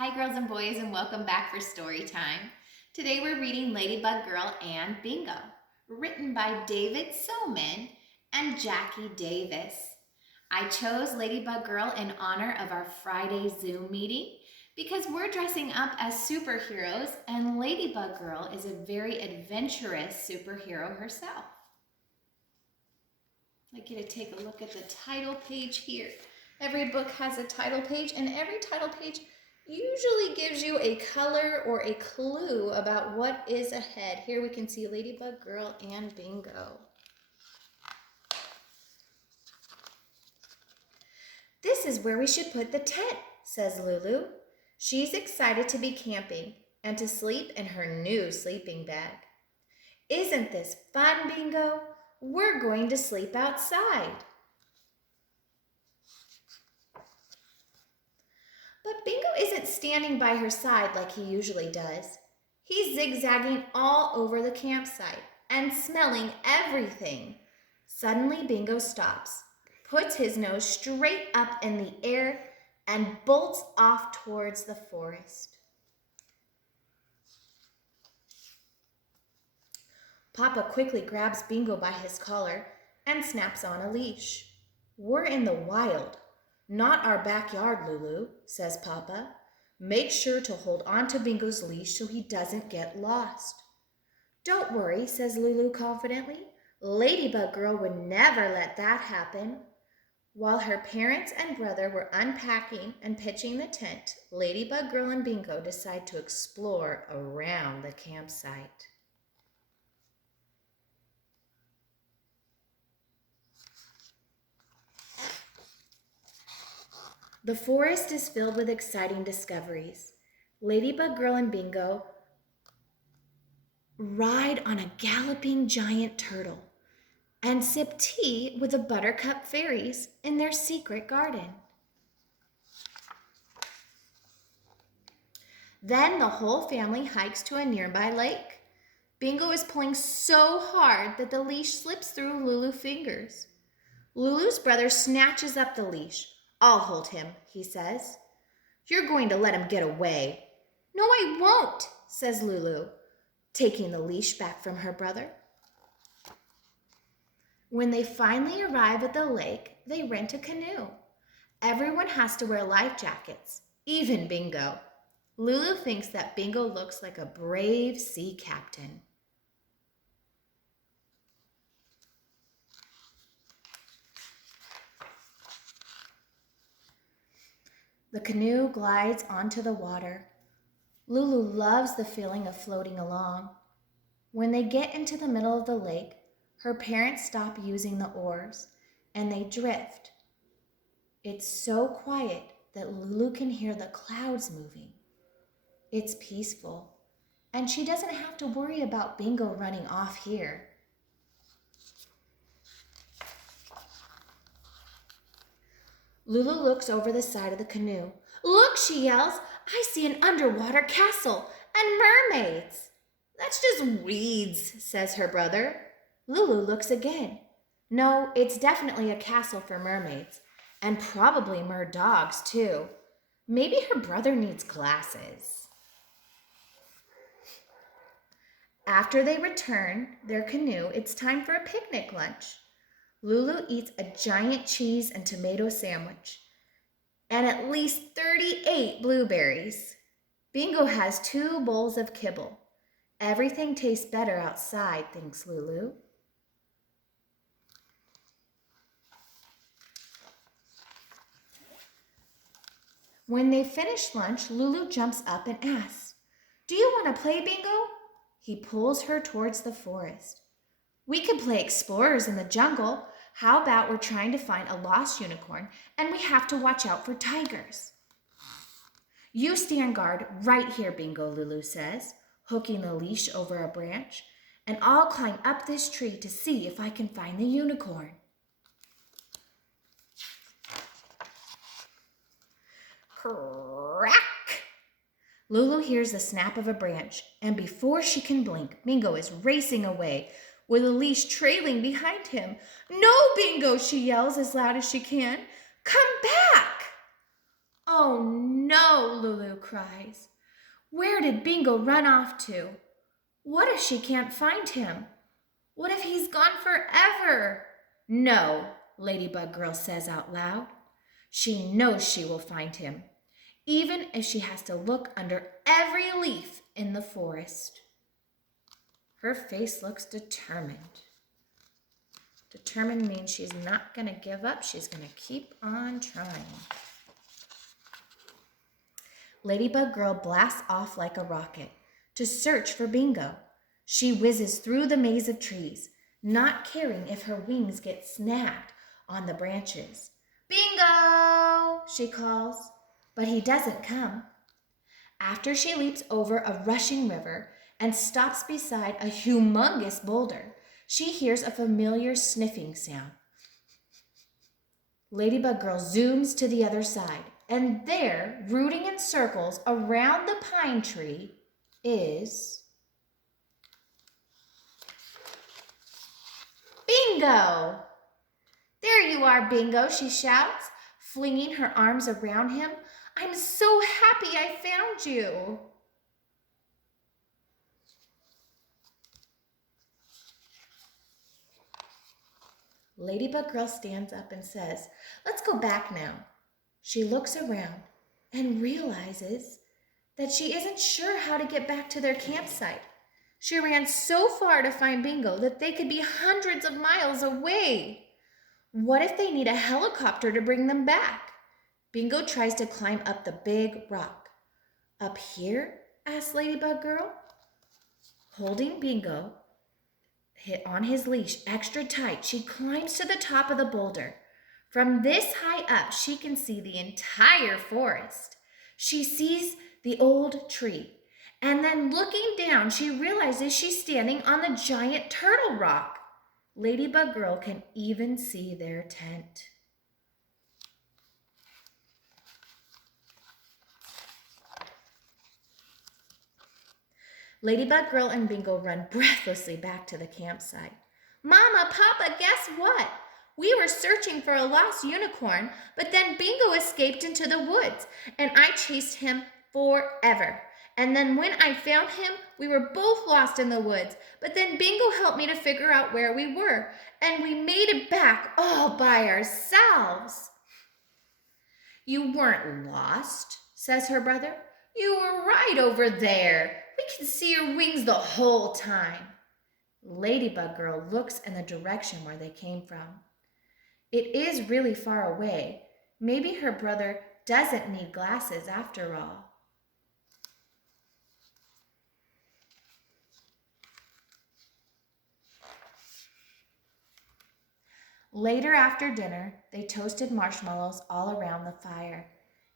Hi girls and boys, and welcome back for story time. Today we're reading Ladybug Girl and Bingo, written by David Soman and Jacky Davis. I chose Ladybug Girl in honor of our Friday Zoom meeting because we're dressing up as superheroes and Ladybug Girl is a very adventurous superhero herself. I'd like you to take a look at the title page here. Every book has a title page, and every title page usually gives you a color or a clue about what is ahead. Here we can see Ladybug Girl and Bingo. This is where we should put the tent, says Lulu. She's excited to be camping and to sleep in her new sleeping bag. Isn't this fun, Bingo? We're going to sleep outside. But Bingo isn't standing by her side like he usually does. He's zigzagging all over the campsite and smelling everything. Suddenly, Bingo stops, puts his nose straight up in the air, and bolts off towards the forest. Papa quickly grabs Bingo by his collar and snaps on a leash. We're in the wild. Not our backyard, Lulu, says Papa. Make sure to hold on to Bingo's leash so he doesn't get lost. Don't worry, says Lulu confidently. Ladybug Girl would never let that happen. While her parents and brother were unpacking and pitching the tent, Ladybug Girl and Bingo decide to explore around the campsite. The forest is filled with exciting discoveries. Ladybug Girl and Bingo ride on a galloping giant turtle and sip tea with the buttercup fairies in their secret garden. Then the whole family hikes to a nearby lake. Bingo is pulling so hard that the leash slips through Lulu's fingers. Lulu's brother snatches up the leash. I'll hold him, he says. You're going to let him get away. No, I won't, says Lulu, taking the leash back from her brother. When they finally arrive at the lake, they rent a canoe. Everyone has to wear life jackets, even Bingo. Lulu thinks that Bingo looks like a brave sea captain. The canoe glides onto the water. Lulu loves the feeling of floating along. When they get into the middle of the lake, her parents stop using the oars and they drift. It's so quiet that Lulu can hear the clouds moving. It's peaceful, and she doesn't have to worry about Bingo running off here. Lulu looks over the side of the canoe. Look, she yells, I see an underwater castle and mermaids. That's just weeds, says her brother. Lulu looks again. No, it's definitely a castle for mermaids, and probably mer dogs too. Maybe her brother needs glasses. After they return their canoe, it's time for a picnic lunch. Lulu eats a giant cheese and tomato sandwich and at least 38 blueberries. Bingo has 2 bowls of kibble. Everything tastes better outside, thinks Lulu. When they finish lunch, Lulu jumps up and asks, Do you want to play, Bingo? He pulls her towards the forest. We could play explorers in the jungle. How about we're trying to find a lost unicorn and we have to watch out for tigers? You stand guard right here, Bingo, Lulu says, hooking the leash over a branch, and I'll climb up this tree to see if I can find the unicorn. Crack! Lulu hears the snap of a branch, and before she can blink, Bingo is racing away with a leash trailing behind him. No, Bingo, she yells as loud as she can. Come back! Oh no, Lulu. cries. Where did Bingo run off to? What if she can't find him? What if he's gone forever? No, Ladybug Girl says out loud. She knows she will find him, even if she has to look under every leaf in the forest. Her face looks determined. Determined means she's not going to give up. She's going to keep on trying. Ladybug Girl blasts off like a rocket to search for Bingo. She whizzes through the maze of trees, not caring if her wings get snagged on the branches. Bingo, she calls, but he doesn't come. After she leaps over a rushing river and stops beside a humongous boulder, she hears a familiar sniffing sound. Ladybug Girl zooms to the other side, and there, rooting in circles around the pine tree, is Bingo! There you are, Bingo, she shouts, flinging her arms around him. I'm so happy I found you. Ladybug Girl stands up and says, let's go back now. She looks around and realizes that she isn't sure how to get back to their campsite. She ran so far to find Bingo that they could be hundreds of miles away. What if they need a helicopter to bring them back? Bingo tries to climb up the big rock. Up here? Asked Ladybug Girl. Holding Bingo on his leash extra tight, she climbs to the top of the boulder. From this high up, she can see the entire forest. She sees the old tree, and then looking down, she realizes she's standing on the giant turtle rock. Ladybug Girl can even see their tent. Ladybug Girl and Bingo run breathlessly back to the campsite. Mama, Papa, guess what? We were searching for a lost unicorn, but then Bingo escaped into the woods, and I chased him forever. And then when I found him, we were both lost in the woods, but then Bingo helped me to figure out where we were, and we made it back all by ourselves. You weren't lost, says her brother. You were right over there. We can see your wings the whole time. Ladybug Girl looks in the direction where they came from. It is really far away. Maybe her brother doesn't need glasses after all. Later after dinner, they toasted marshmallows all around the fire.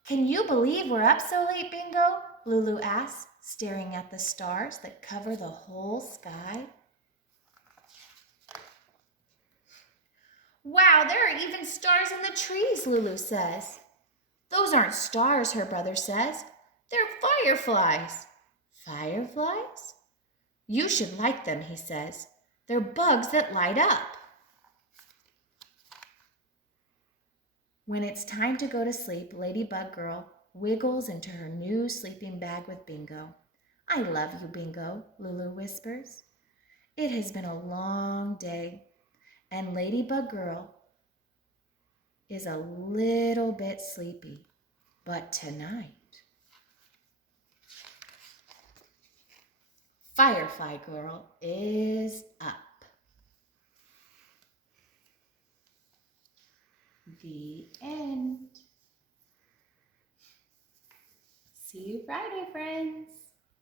Can you believe we're up so late, Bingo? Lulu asked, staring at the stars that cover the whole sky. Wow, there are even stars in the trees, Lulu says. Those aren't stars, her brother says. They're fireflies. Fireflies? You should like them, he says. They're bugs that light up. When it's time to go to sleep, Ladybug Girl wiggles into her new sleeping bag with Bingo. I love you, Bingo, Lulu whispers. It has been a long day, and Ladybug Girl is a little bit sleepy. But tonight, Firefly Girl is up. The end. See you Friday, friends.